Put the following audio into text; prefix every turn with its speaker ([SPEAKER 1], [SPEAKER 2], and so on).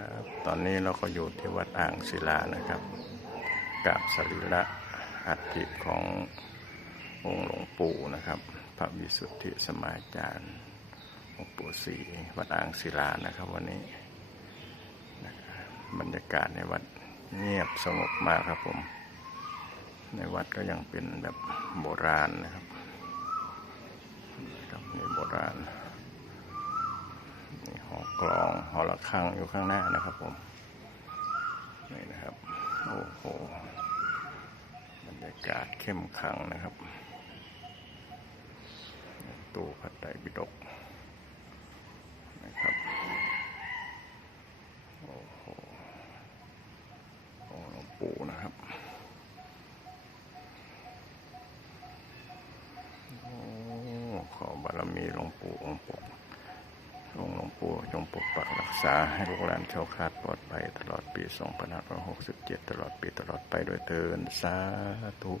[SPEAKER 1] ครับ ตอนนี้เราก็อยู่ที่วัดอ่างศิลานะครับกับสรีระอัฐิขององค์หลวงปู่นะครับ พระวิสุทธิสมาจารย์หลวงปู่ศรีวัดอ่างศิลานะครับ วันนี้นะบรรยากาศในวัดเงียบสงบมากครับผม ในวัดก็ยังเป็นแบบโบราณนะครับนะครับนี่โบราณ นี่หอกลอง หอระฆังอยู่ข้างหน้านะครับผม นี่นะครับ โอ้โห บรรยากาศเข้มขังนะครับ ตู้พัดไตรปิฎกนะครับ โอ้โหองหลวงปู่นะครับโอ้ขอบารมีหลวงปู่องค์ปก ปู่จงปกปักรักษาให้ลูกหลานแคล้วคาดปลอดภัยตลอดปี 2567 ตลอดปีตลอดไปโดยเทินสาธุ